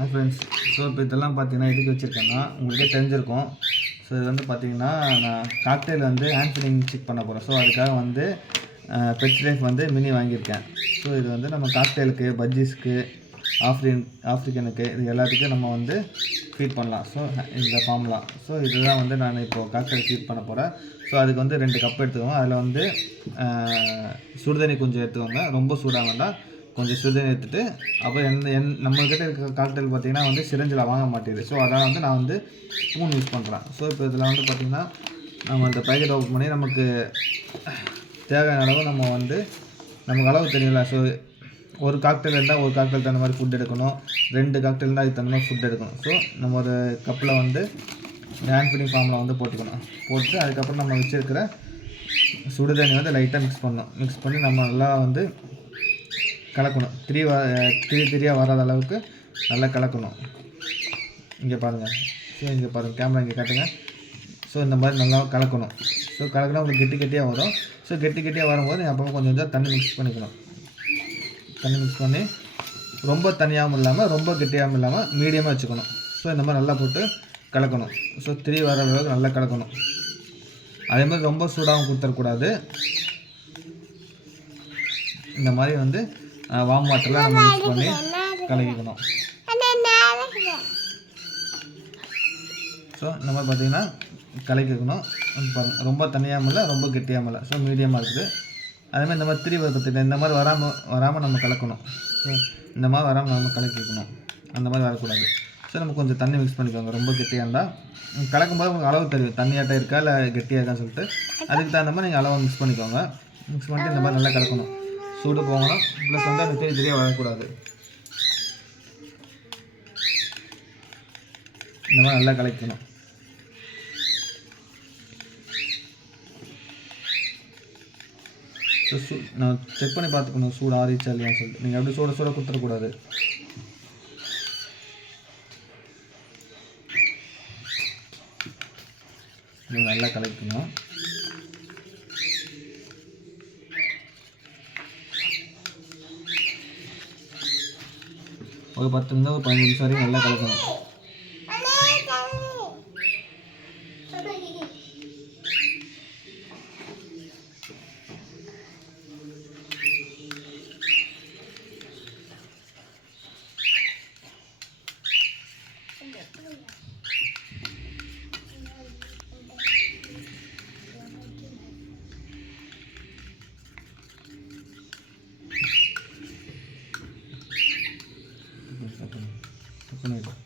Hi friends. So இப்போ இதெல்லாம் பார்த்தீங்கன்னா எதுக்கு வச்சுருக்கேன்னா உங்களுக்கே தெரிஞ்சிருக்கும். ஸோ இது வந்து பார்த்தீங்கன்னா நான் காக்டெயில் வந்து ஹேண்ட் ஃபில்லிங் செக் பண்ண போகிறேன். ஸோ அதுக்காக வந்து பெட்ஸ் லைஃப் வந்து மினி வாங்கியிருக்கேன். ஸோ இது வந்து நம்ம காக்டெயிலுக்கு, பஜ்ஜீஸ்க்கு, ஆஃப்ரிக்கனுக்கு இது எல்லாத்துக்கும் நம்ம வந்து ஃபீட் பண்ணலாம். ஸோ இந்த ஃபார்ம்லாம் ஸோ இதுதான் வந்து நான் இப்போது காக்டெயில் ஃபீட் பண்ண போகிறேன். ஸோ அதுக்கு வந்து 2 கப் எடுத்துக்கோங்க. அதில் வந்து சுடுதண்ணி கொஞ்சம் எடுத்துக்கோங்க. ரொம்ப சூடாக வேண்டாம், கொஞ்சம் சுடுதண்ணி எடுத்துகிட்டு அப்புறம் நம்மக்கிட்ட இருக்க காக்டெயில் பார்த்திங்கன்னா வந்து சிரஞ்சில் வாங்க மாட்டேங்குது. ஸோ அதனால் வந்து நான் வந்து ஸ்பூன் யூஸ் பண்ணுறேன். ஸோ இப்போ இதில் வந்து பார்த்திங்கன்னா நம்ம இந்த பேக்கெட் ஓப்பன் பண்ணி நமக்கு தேவையான அளவு நமக்கு அளவு தெரியல. ஸோ ஒரு காக்டெயில் இருந்தால் ஒரு காக்டெயில் தகுந்த மாதிரி ஃபுட் எடுக்கணும், 2 காக்டெயில் இருந்தால் அதுக்கு தகுந்த மாதிரி ஃபுட் எடுக்கணும். ஸோ நம்ம ஒரு கப்பில் வந்து ஹேண்ட் ஃபீடிங் ஃபார்மில் வந்து போட்டு அதுக்கப்புறம் நம்ம வச்சுருக்கிற சுடுதண்ணி வந்து லைட்டாக மிக்ஸ் பண்ணி நம்ம நல்லா வந்து கலக்கணும். திரியாக வராத அளவுக்கு நல்லா கலக்கணும். இங்கே பாருங்கள். ஸோ இங்கே பாருங்கள், கேமரா இங்கே காட்டுங்க. ஸோ இந்த மாதிரி நல்லா கலக்கணும். ஸோ கலக்கினா உங்களுக்கு கெட்டியாக வரும். ஸோ கெட்டியாக வரும்போது அப்போ கொஞ்சம் தண்ணி மிக்ஸ் பண்ணிக்கணும். தண்ணி மிக்ஸ் பண்ணி ரொம்ப தண்ணியாகவும் இல்லாமல் ரொம்ப கெட்டியாகவும் இல்லாமல் மீடியமாக வச்சுக்கணும். ஸோ இந்த மாதிரி நல்லா போட்டு கலக்கணும். ஸோ வர அளவுக்கு நல்லா கலக்கணும். அதே மாதிரி ரொம்ப சூடாகவும் கொடுத்துடக்கூடாது. இந்த மாதிரி வந்து வார்ம் வாட்டரில் நம்ம மிக்ஸ் பண்ணி கலக்கிக்கணும். ஸோ இந்த மாதிரி பார்த்திங்கன்னா கலக்கிக்கணும். ரொம்ப தனியாகவும் இல்லை, ரொம்ப கெட்டியாகவும் இல்லை, ஸோ மீடியமாக இருக்குது. அதேமாதிரி இந்த மாதிரி பார்த்துட்டு இந்த மாதிரி வராமல் நம்ம கலக்கணும். ஸோ இந்த மாதிரி வராமல் நம்ம கலக்கிக்கணும். அந்த மாதிரி வரக்கூடாது. ஸோ நம்ம கொஞ்சம் தண்ணி மிக்ஸ் பண்ணிக்கோங்க. ரொம்ப கெட்டியாக இருந்தால் கலக்கும்போது உங்களுக்கு அளவு தெரியும், தண்ணியாட்டம் இருக்கா இல்லை கெட்டியாக இருக்கான்னு சொல்லிட்டு. அதுக்கு தகுந்த மாதிரி நீங்கள் அளவை மிக்ஸ் பண்ணிக்கோங்க. மிக்ஸ் பண்ணிட்டு இந்த மாதிரி நல்லா கலக்கணும். சூடு போகணும், ப்ளஸ் வந்து அந்த திரியாக வரக்கூடாது. இந்த மாதிரி நல்லா கலக்கணும். நான் செக் பண்ணி பார்த்துக்கணும் சூடு ஆறிச்சா இல்லையான்னு சொல்லிட்டு. நீங்கள் அப்படி சூட கொடுத்துடக்கூடாது. நல்லா கலக்கணும். ஒரு 10 நிமிஷம் ஒரு 15 நிமிஷம் வரைக்கும் நல்லா கலக்கணும். பண்ணிடுறோம்.